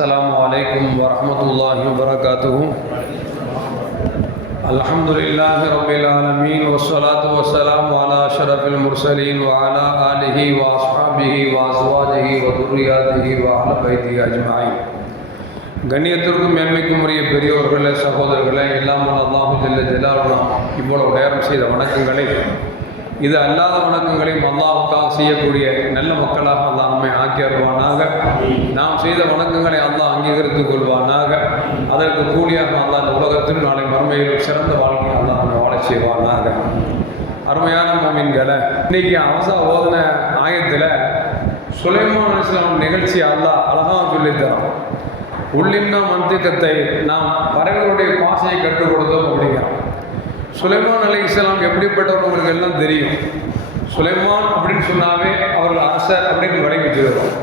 السلام عليكم ورحمة الله وبركاته الحمد لله رب العالمين والصلاة والسلام على أشرف المرسلين وعلى آله وأصحابه وأزواجه وذرياته وأهل بيته أجمعين கண்ணியத்திற்கும் மேன்மைக்கும் உரிய பெரியோர்களே சகோதரர்களே எல்லாம் அல்லாஹு ஜல்ல ஜலாலுலாம் இவ்வளவு நேரம் செய்த வணக்கங்களை இது அல்லாத வணக்கங்களையும் அல்லாவுக்காக செய்யக்கூடிய நல்ல மக்களாக அல்லா நம்மை ஆக்கி அருவானாக நாம் செய்த வணக்கங்களை அல்லா அங்கீகரித்துக் கொள்வானாக. அதற்கு கூலியாக அல்லா இந்த உலகத்தில் நாளை மறுமையிலும் சிறந்த வாழ்க்கை அல்லா நம்மை வாழச் செய்வானாக. அருமையான மீன்களை இன்னைக்கு அவசா ஓதன ஆயத்தில் சுலைமான் இஸ்லாம் நிகழ்ச்சி அல்லா அழகாக சொல்லித்தரோம் உள்ளின்னா மந்திக்கத்தை நாம் பறவைகளுடைய பாசையை கற்றுக் கொடுத்தோம் அப்படிங்கிறோம் சுலைமான் அலை இஸ்லாம் எப்படிப்பட்டவர் உங்களுக்கு எல்லாம் தெரியும்? சுலைமான் அப்படின்னு சொன்னாவே அவர்கள் அரசர் அப்படின்னு வழங்கி வச்சுருக்கோம்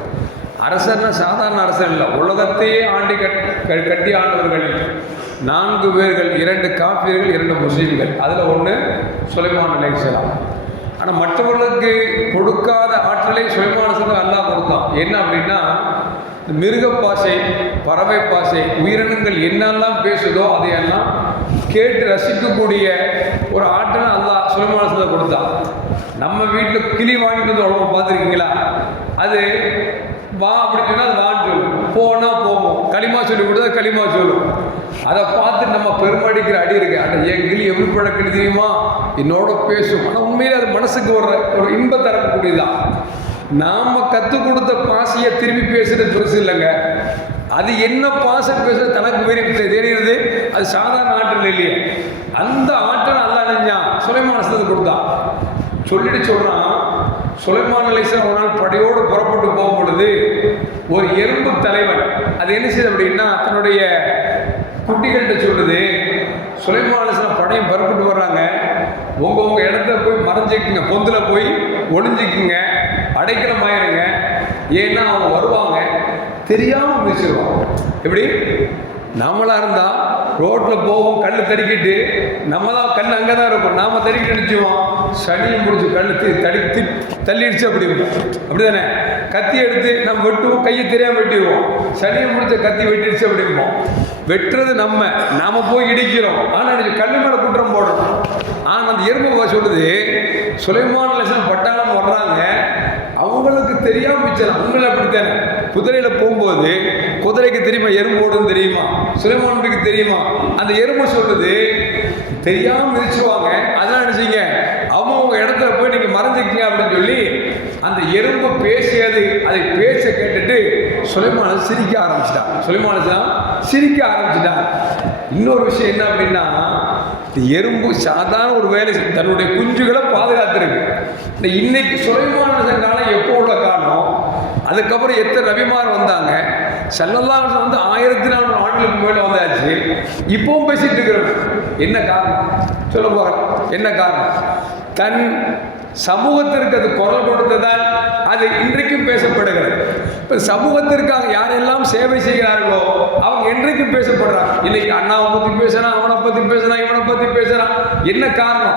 அரசர்னா சாதாரண அரசர் இல்லை உலகத்தையே ஆண்டி கட் க- கட்டி ஆண்டவர்களில் நான்கு பேர்கள் இரண்டு காப்பியர்கள் இரண்டு முஸ்லீம்கள். அதில் ஒன்று சுலைமான் அலை இஸ்லாம் ஆனால் மற்றவர்களுக்கு கொடுக்காத ஆற்றலை சுலைமானசுக்கு அல்லாஹ் கொடுத்தான். என்ன அப்படின்னா மிருக பாசை பறவை பாசை உயிரினங்கள் என்னெல்லாம் பேசுதோ அதையெல்லாம் கேட்டு ரசிக்கக்கூடிய ஒரு ஆற்றலை அல்லாஹ் சுலைமானசுல கொடுத்தான் நம்ம வீட்டில் கிளி வாங்கிட்டு வந்து உடம்பு பார்த்துருக்கீங்களா? அது வா அப்படி சொன்னால் அது வான்னு சொல்லும். போவோம் களிமா சொல்லி கொடுத்தா களிமா சொல்லும். அதை பார்த்து நம்ம பெருமடிக்கிற அடி இருக்கு. அட என் கிளி எப்படி பழக்கணும் தெரியுமா? என்னோட பேசும். ஆனால் உண்மையிலே அது மனசுக்கு ஒரு ஒரு இன்பம் தரக்கூடியதான் நாம கற்றுக் கொடுத்த பாசியை திரும்பி பேசுறது பெருசு இல்லைங்க. அது என்ன பாசம் பேசுறது தனக்கு பெரிய தெரியுறது அது சாதாரண ஆற்றல் இல்லையே. அந்த ஆற்றல் அல்ல நினைஞ்சான் சுலைமான கொடுத்தான். சொல்லிட்டு சொல்றான் சுலைமான் அலிஸ்லாம் ஒரு நாள் படையோடு புறப்பட்டு போகும் பொழுது ஒரு எறும்பு தலைவன் அது என்ன செய்யுது அப்படின்னா தன்னுடைய குட்டிகள்கிட்ட சொல்லுது சுலைமான் அலிஸ்லாம் படையும் புறப்பட்டு வர்றாங்க. உங்க உங்க இடத்துல போய் மறைஞ்சிக்குங்க பொந்தில் போய் ஒளிஞ்சிக்குங்க. அடைக்கலமாயிருங்க. ஏன்னா அவங்க வருவாங்க. தெரியாமல் மிதிச்சிருவாங்க எப்படி? நம்மளா இருந்தா ரோட்ல போவோம் கல் தடுக்கிட்டு நம்ம தான் கல் அங்கே தான் இருக்கும். நாம தடிக்கிட்டு நினச்சிவோம். சனியை முடிச்சு கல் தி தள்ளிடுச்சு அப்படி. அப்படிதானே? கத்தி எடுத்து நம்ம வெட்டுவோம் கையை தெரியாமல் வெட்டிடுவோம். சனியை முடிச்ச கத்தி வெட்டிடுச்சு அப்படிம்போம். வெட்டுறது நம்ம. நாம போய் இடிக்கிறோம். ஆனால் இன்னைக்கு கல் மேலே குற்றம் போடுறோம் ஆனால் அந்த எறும்பு சொல்லுது சுலைமான லட்சம் பட்டாளம் வர்றாங்க அவங்களுக்கு தெரியாம மிச்சம். அவங்கள அப்படித்தானே? குதிரையில போகும்போது குதிரைக்கு தெரியுமா? எறும்பு ஓடுன்னு தெரியுமா? சுலைமானுக்கு தெரியுமா? அந்த எறும்பு சொல்றது தெரியாம மிதிச்சுவாங்க அதெல்லாம் நினைச்சீங்க அவங்க இடத்துல போய் நீங்க மறைஞ்சிக்கீங்க அப்படின்னு சொல்லி அந்த எறும்பு பேசியது அதை பேச கேட்டுட்டு சுலைமான சிரிக்க ஆரம்பிச்சிட்டான். சுலைமான சிரிக்க ஆரம்பிச்சிட்டான். இன்னொரு விஷயம் என்ன அப்படின்னா எறும்பு சாதாரண ஒரு வேலை தன்னுடைய குஞ்சுகளை பாதுகாத்துருக்கு. இந்த இன்னைக்கு சுலைமான காலம் எப்போ உள்ள காலம் அதுக்கப்புறம் எத்தனை ரவிமார் வந்தாங்க? செல்லல்லா வந்து ஆயிரத்தி நானூறு ஆண்டுகளுக்கு மேலே வந்தாச்சு. இப்பவும் பேசிட்டு இருக்கிறோம் என்ன காரணம்? சொல்ல போகிறேன் என்ன காரணம்? தன் சமூகத்திற்கு அது குரல் கொடுத்ததால் அது இன்றைக்கும் பேசப்படுகிறது. இப்போ சமூகத்திற்காக யாரெல்லாம் சேவை செய்கிறார்களோ அவங்க என்றைக்கும் பேசப்படுறாங்க. இன்னைக்கு அண்ணாவை பற்றி பேசுகிறான் அவனை பற்றி பேசுகிறான் இவனை பற்றி பேசுகிறான் என்ன காரணம்?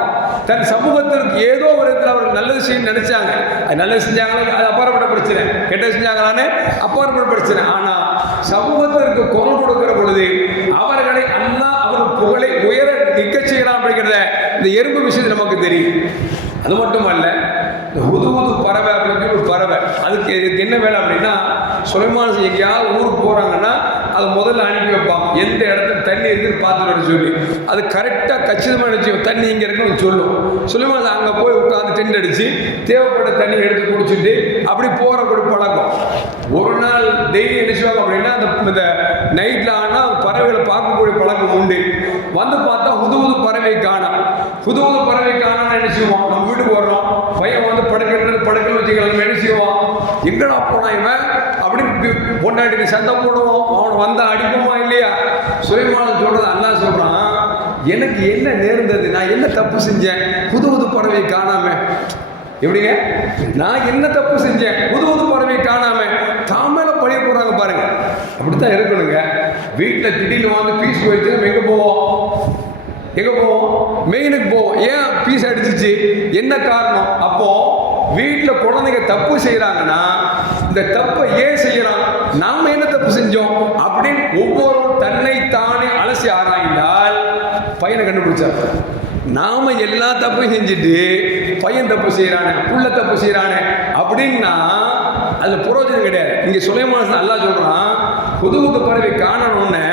தன் சமூகத்திற்கு ஏதோ ஒரு இடத்துல அவர் நல்லது செய்ய நினைச்சாங்க. அது நல்லது செஞ்சாங்களே? அது அப்பாற்பட்ட பிரச்சனை. கெட்ட செஞ்சாங்களானே அப்பாற்பட்ட பிரச்சனை. ஆனால் சமூகத்திற்கு குரல் கொடுக்கிற பொழுது அவர்களை அண்ணா அவர் புகழை உயர நிற்க செய்யலாம் அப்படிங்கிறத இந்த எறும்பு விஷயத்தில் நமக்கு தெரியும். அது மட்டுமல்ல உது உது பறவை அப்படின்னு சொல்லி ஒரு பறவை? அதுக்கு இதுக்கு என்ன வேலை அப்படின்னா சுலைமான எங்கேயாவது ஊருக்கு போகிறாங்கன்னா அது முதல்ல அனுப்பி வைப்பான். எந்த இடத்துல தண்ணி இருக்குன்னு பார்த்துட்டு சொல்லி. அது கரெக்டாக கச்சிதமாக நினச்சி தண்ணி இங்கே இருக்குன்னு சொல்லும். சுலைமான அங்கே போய் உட்காந்து டென்ட் அடித்து தேவைப்பட்ட தண்ணி எடுத்து குடிச்சிட்டு அப்படி போகிற ஒரு பழக்கம். ஒரு நாள் டெய்லி என்ன செய்வாங்க அப்படின்னா அந்த இந்த நைட்டில் ஆனால் பறவைகளை பார்க்கக்கூடிய பழக்கம் உண்டு. வந்து பார்த்தா புது புது பறவை காணோம் புது புது பறவை காணோம்னு என்ன செய்வோம்? நம்ம வீட்டுக்கு வர்றோம் பையன் வந்து படுக்கிறது படுக்க வச்சுக்கலாம் என்ன செய்வோம் எங்கடா போனா இவன்? அப்படின்னு பொண்டாட்டி பொண்டாட்டிக்கு சண்டை போடுவோம். அவன் வந்தா அடிப்போமா இல்லையா? சுயமானம் சொல்றது அண்ணா சொல்றான். எனக்கு என்ன நேர்ந்தது? நான் என்ன தப்பு செஞ்சேன்? புது புது பறவை காணாம. எப்படிங்க? நான் என்ன தப்பு செஞ்சேன்? புது புது பறவை காணாம. தாமேல பழைய போடுறாங்க பாருங்க. அப்படித்தான் இருக்கணுங்க. வீட்டில் திடீர்னு வந்து பீஸ் போயிடுச்சு நம்ம எங்க போவோம்? எங்க போவோம்? மெயினுக்கு போவோம். ஏன் பீஸ் அடிச்சிச்சு என்ன காரணம்? அப்போ வீட்டில் குழந்தைங்க தப்பு செய்கிறாங்கன்னா இந்த தப்பை ஏன் செய்யறான் நாம் என்ன தப்பு செஞ்சோம்? அப்படின்னு ஒவ்வொரு தன்னை தானே அலசி ஆராய்ந்தால் பையனை கண்டுபிடிச்சார். நாம எல்லா தப்பையும் செஞ்சுட்டு பையன் தப்பு செய்யறானே புள்ள தப்பு செய்யறானே அப்படின்னா அது புரோஜனம் கிடையாது. இங்க சுலைமான நல்லா சொல்றான் புதுவுக்கு பறவை காணணும்னு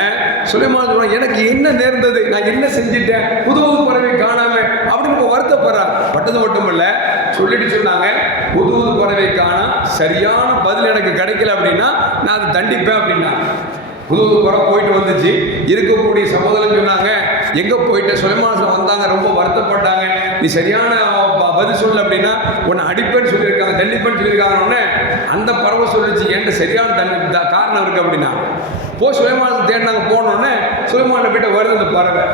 சுலைமான் சொல்றான் எனக்கு என்ன நேர்ந்தது? நான் என்ன செஞ்சிட்டேன்? புதுவுக்கு பறவை காணாம அப்படின்னு இப்ப வருத்தப்படுறான். பட்டது மட்டுமல்ல சொல்லிட்டு சொன்னாங்க புதுவுது பறவை காணா சரியான பதில் எனக்கு கிடைக்கல அப்படின்னா நான் அதை தண்டிப்பேன் அப்படின்னா புது பறவை போயிட்டு வந்துச்சு. இருக்கக்கூடிய சகோதரன் சொன்னாங்க எங்க போயிட்டு? சுலைமானத்தில் வந்தாங்க ரொம்ப வருத்தப்பட்டாங்க. நீ சரியான ப- பதில் சொல்லு அப்படின்னா உன்னை அடிப்பேன்னு சொல்லியிருக்காங்க தண்டிப்பேன்னு சொல்லியிருக்காங்க அந்த பறவை சொல்லிச்சு என்கிட்ட சரியான தண்ணி காரணம் இருக்கு அப்படின்னா. போ சுலைமானத்தை தேடினாங்க போன சுலைமான கிட்ட வருது அந்த பறவை.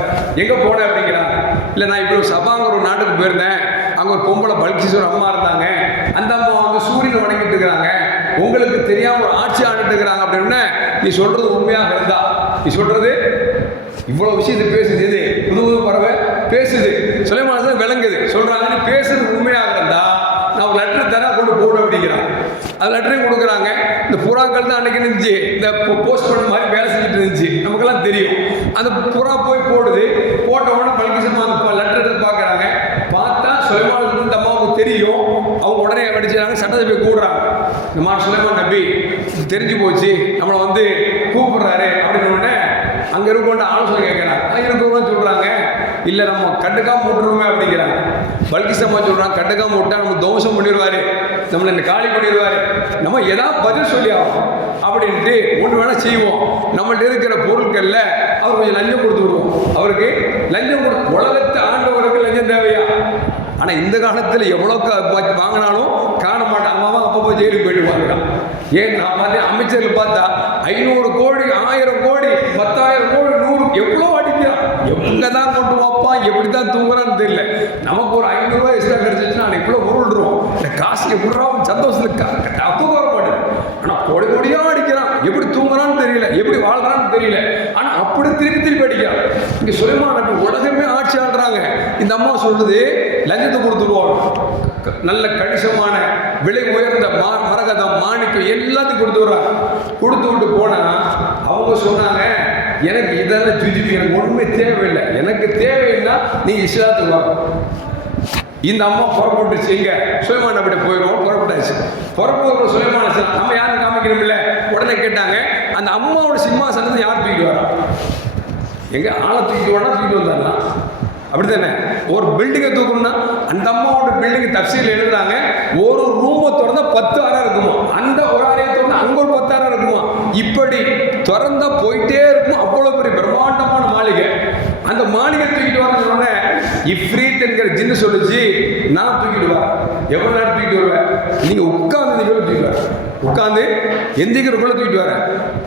எங்கே போனேன் அப்படிங்கிறான் இல்லை நான் இப்படி சபாங்கிற ஒரு நாட்டுக்கு போயிருந்தேன். அங்கே ஒரு பொம்பளை பல்கிசோர் அம்மா இருந்தாங்க. அந்த அம்மா வந்து சூரியனை வணங்கிட்டு இருக்கிறாங்க. உங்களுக்கு தெரியாம ஒரு ஆட்சி ஆண்டுட்டு இருக்கிறாங்க. அப்படின்னு நீ சொல்றது உண்மையாக இருந்தா நீ சொல்றது இவ்வளவு விஷயத்தை பேசுது இது புது புது பறவை? பேசுது. சுலைமானது விளங்குது. சொல்றாங்க பேசுறது உண்மையாக இருந்தா நான் ஒரு லெட்டர் தரேன் கொண்டு போட அப்படிங்கிறான். அது லெட்டரையும் கொடுக்குறாங்க. இந்த புறாக்கள் தான் அன்னைக்கு இருந்துச்சு இந்த போஸ்ட் பண்ண மாதிரி வேலை செஞ்சுட்டு இருந்துச்சு. நமக்கெல்லாம் தெரியும். அந்த புறா போய் போடுது. போட்ட உடனே பல்கிசமா அந்த லெட்டர் எடுத்து பார்க்குறாங்க. பார்த்தா சுலைமானுக்கு இந்த அம்மாவுக்கு தெரியும். அவங்க உடனே அடிச்சுறாங்க சட்டத்தை போய் கூடுறாங்க. இந்த மாதிரி சுலைமான் நபி தெரிஞ்சு போச்சு. நம்மளை வந்து கூப்பிடுறாரு. அப்படின்னு உடனே அங்கே இருக்கவங்க ஆலோசனை கேட்குறாங்க. இருக்கவங்க சொல்கிறாங்க இல்லை நம்ம கண்டுக்காம விட்டுருவோமே அப்படிங்கிறாங்க. பல்கிசம்மா சொல்கிறாங்க கண்டுக்காம விட்டா நம்ம தோஷம் பண்ணிடுவாரு. நம்மளை இந்த காலி பண்ணிடுவாரு. நம்ம எதாவது பதில் சொல்லி ஆகும் அப்படின்ட்டு ஒன்று வேணால் செய்வோம். நம்மள்ட்ட இருக்கிற பொருட்களில் அவர் கொஞ்சம் லஞ்சம் கொடுத்து விடுவோம். அவருக்கு லஞ்சம் கொடு உலகத்து ஆண்டவருக்கு லஞ்சம் தேவையா? ஆனால் இந்த காலத்தில் எவ்வளோ வாங்கினாலும் காண மாட்டான் அவன் அப்பப்போ ஜெயிலுக்கு போயிட்டு வாங்கிட்டான் ஏன் நான் பார்த்து அமைச்சர்கள் பார்த்தா ஐநூறு கோடி ஆயிரம் கோடி பத்தாயிரம் கோடி நூறு எவ்வளோ அடிக்கிறான்? எங்கே தான் கொண்டு வைப்பான் எப்படி தான் தூங்குறான்னு தெரியல. நமக்கு ஒரு ஐநூறுரூவா எக்ஸ்ட்ரா கிடைச்சிச்சுன்னா நான் இவ்வளோ உருள்றோம் இந்த காசு எப்படிறாவும் சந்தோஷத்துக்கு தூங்க வர மாட்டேன் ஆனால் கோடி கோடியாக எப்படி தூங்குறான்னு தெரியல எப்படி வாழ்றான்னு தெரியல. ஆனால் அப்படி திருப்பி திருப்பி அடிக்கிறான் இங்கே சுலைமான் நபி உலகமே ஆட்சி ஆடுறாங்க இந்த அம்மா சொல்றது லஞ்சத்தை கொடுத்துருவாங்க க- நல்ல கணிசமான விலை உயர்ந்த மா மரகதம் மாணிக்கம் எல்லாத்தையும் கொடுத்து விடுறாங்க கொடுத்து விட்டு போனா அவங்க சொன்னாங்க எனக்கு இதெல்லாம் ஜுஜிபி எனக்கு ஒன்றுமே தேவையில்லை. எனக்கு தேவைன்னா நீ இஸ்லாத்துக்கு வாங்க இந்த அம்மா புறப்பட்டுச்சு எங்க? சுயமான அப்படி போயிடும். புறப்பட்டாச்சு. புறப்படுற சுயமான நம்ம யாரும் காமிக்கணும்ல உடனே கேட்டாங்க அந்த அம்மாவோட சிம்மாசனத்தை யார் தூக்கி வரா? எங்க ஆளை தூக்கி வரா தூக்கிட்டு அப்படி தானே ஒரு பில்டிங்கை தூக்கணும்னா அந்த அம்மாவோட பில்டிங் தப்சீல் எழுதுறாங்க. ஒரு ரூமை திறந்தா பத்து அறை இருக்குமா? அந்த ஒரு அறையை திறந்தா அங்க ஒரு பத்து அறை இருக்குமா? இப்படி திறந்தா போயிட்டே இருக்கும். அவ்வளோ பெரிய பிரம்மாண்டமான மாளிகை. அந்த மாளிகை தூக்கி இஃப்ரீத் என்கிற ஜின்னு சொல்லுச்சு நான் தூக்கிட்டு எவ்வளோ நேரம் தூக்கிட்டு வருவேன்? நீங்கள் உட்காந்து நீங்க தூக்கிட்டு உட்காந்து உட்கார்ந்து தூக்கிட்டு வரேன்.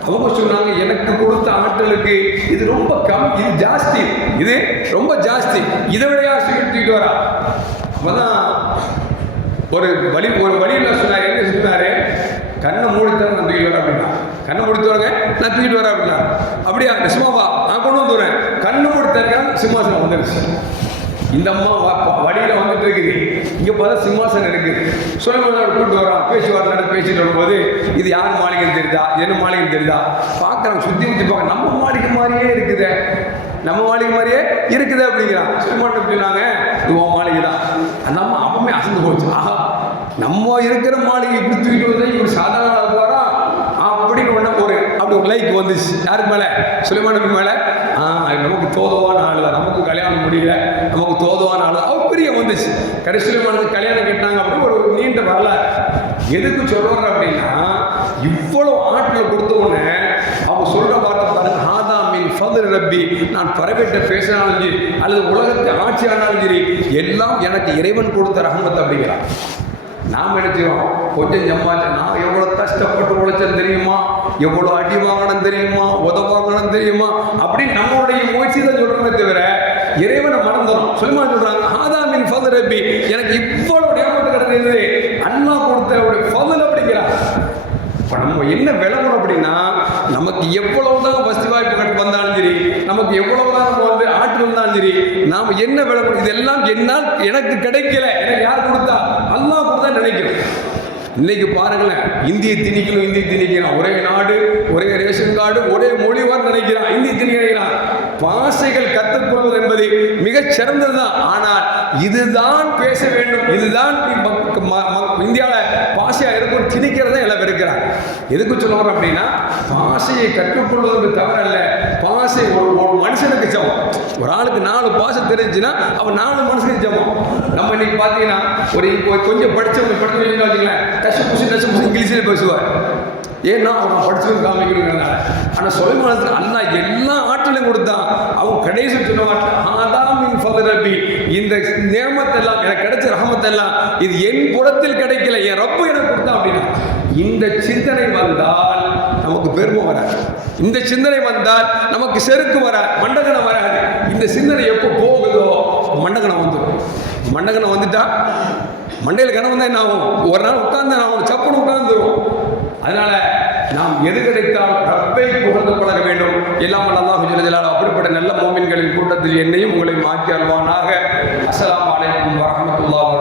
அவங்க சொன்னாங்க எனக்கு கொடுத்த ஆற்றலுக்கு இது ரொம்ப கம் இது ஜாஸ்தி. இது ரொம்ப ஜாஸ்தி. இதை விட ஜாஸ்தி தூக்கிட்டு வரா? அப்பதான் ஒரு வழி ஒரு வழியில் சொன்னார் என்ன சொன்னாரு? கண்ணை மூடித்தான் நான் தூக்கிட்டு வரேன் அப்படின்னா. கண்ணை மூடி வரங்க நான் தூக்கிட்டு வரேன் அப்படின்னா. அப்படியா நிசமாவா நான் கொண்டு வந்து வரேன் கண்ணை மூடி சிம்மாசனம் வந்துருச்சு. இந்த அம்மா வழியில் வந்துட்டு இருக்குது. இங்கே பார்த்தா சிம்மாசனம் இருக்கு. சுலைமான் கூப்பிட்டு வரோம் பேச்சுவார்த்தை நடந்து பேசிட்டு வரும்போது இது யார் மாளிகைன்னு தெரியுதா? என்ன மாளிகைன்னு தெரியுதா? பார்க்குறாங்க சுத்தி சுத்தி பார்க்க நம்ம மாளிகை மாதிரியே இருக்குதே. நம்ம மாளிகை மாதிரியே இருக்குது அப்படிங்கிறான். சுலைமான் சொன்னாங்க. இது உன் மாளிகை தான். அந்த அம்மா அப்பவுமே அசந்து போச்சு. ஆஹா நம்ம இருக்கிற மாளிகை இப்படி தூக்கிட்டு வந்து இவர் சாதாரண போறா அப்படின்னு ஒண்ணு ஒரு அப்படி ஒரு லைக் வந்துச்சு. யாருக்கு மேலே? சுலைமானுக்கு மேலே? நமக்கு தோதுவான ஆளு நமக்கு கல்யாணம் முடியல. நமக்கு தோதுவான ஆளு. அவர் பெரிய வந்துச்சு. கடைசியில் வந்து கல்யாணம் கேட்டாங்க அப்படின்னு ஒரு நீண்ட வரலாறு. எதுக்கு சொல்றாரு அப்படின்னா இவ்வளவு ஆட்களை கொடுத்த உடனே அவங்க சொல்ற வார்த்தை பாருங்க. ஹாதா ஃபதர் ரப்பி. நான் பறவைட்ட பேசினாலும் சரி அல்லது உலகத்தை ஆட்சி ஆனாலும் சரி எல்லாம் எனக்கு இறைவன் கொடுத்த ரஹமத் அப்படிங்கிறான். நாம் நினைக்கிறோம் கொஞ்சம் ஜம்மாச்சு நான் எவ்வளோ கஷ்டப்பட்டு உழைச்சேன் தெரியுமா? எவ்வளோ அடி வாங்கணும் தெரியுமா? உத வாங்கணும் தெரியுமா? அப்படின்னு நம்மளுடைய முயற்சி தான் சொல்கிறோமே தவிர இறைவனை மறந்துடும் சொல்லுமா சொல்கிறாங்க ஆதாமின் ஃபதர் ரப்பி. எனக்கு இவ்வளோ நேமத்து கிடைக்கிறது அண்ணா கொடுத்த ஒரு ஃபதல் அப்படிங்கிறார் இப்போ நம்ம என்ன விளம்பரம் அப்படின்னா நமக்கு எவ்வளவுதான் வசதி வாய்ப்புகள் வந்தாலும் சரி நமக்கு எவ்வளவுதான் நம்ம வந்து ஆட்டு வந்தாலும் சரி நாம் என்ன விளம்பரம் இதெல்லாம் என்னால் எனக்கு கிடைக்கல. எனக்கு யார் கொடுத்தா? தான் நினைக்கிறோம் இன்னைக்கு பாருங்களேன் இந்திய திணிக்கணும் இந்திய திணிக்கிறான் ஒரே நாடு ஒரே ரேஷன் கார்டு ஒரே மொழிவார் நினைக்கிறான். இந்தி திணிக்கிறான். பாஷைகள் கற்றுக்கொள்வது என்பது மிகச் சிறந்ததுதான். ஆனால் இதுதான் பேச வேண்டும். இதுதான் இந்தியாவில் பாஷையா இருக்கும் திணிக்கிறதா எல்லாம் இருக்கிறாங்க எதுக்கு சொல்லுவார் அப்படின்னா பாஷையை கற்றுக்கொள்வது தவறல்ல. பாஷை ஒரு ஒரு மனுஷனுக்கு சமம். ஒரு ஆளுக்கு நாலு பாஷை தெரிஞ்சுன்னா அவன் நாலு மனுஷனுக்கு சமம். நம்ம இன்னைக்கு பார்த்தீங்கன்னா ஒரு கொஞ்சம் படிச்சவங்க படிச்சவங்க வச்சுக்கலாம் கஷ்ட புஷு நஷ்ட புஷு இங்கிலீஷில் பேசுவார். ஏன்னா அவன் படிச்சவங்க காமிக்கணுங்கிறனால ஆனால் சுலைமானத்தில் அல்லா எல்லா ஆற்றலையும் கொடுத்தான். அவன் கடைசி சொல்லுவாங்க ஆதாம் மின் ஃபதரபி இந்த நேமத்தெல்லாம் எனக்கு கிடைச்ச ரகமத்தெல்லாம் இது என் புறத்தில் கிடைக்கல என் ரப்பு எனக்கு கொடுத்தான் அப்படின்னா இந்த சிந்தனை வந்தால் நமக்கு பெருமை வராது. இந்த சிந்தனை வந்தால் நமக்கு செருக்கு வராது மண்டகணம் வராது. இந்த சிந்தனை எப்போ போகுதோ மண்டகணம் வந்துடும். மண்டகணம் வந்துட்டா மண்டையில் கணம் வந்தால் என்ன ஆகும் ஒரு நாள் உட்காந்து நான் சப்புன்னு உட்காந்துருவோம் அதனால நாம் எது கிடைத்தால் ரப்பை புகழ்ந்து பழக வேண்டும். எல்லாம் நல்லா ஜல்லஜலால் அப்படிப்பட்ட நல்ல மோமின்களின் கூட்டத்தில் என்னையும் உங்களை மாற்றி அல்வானாக அஸ்ஸலாமு அலைக்கும் வரஹ்மத்துல்லாஹி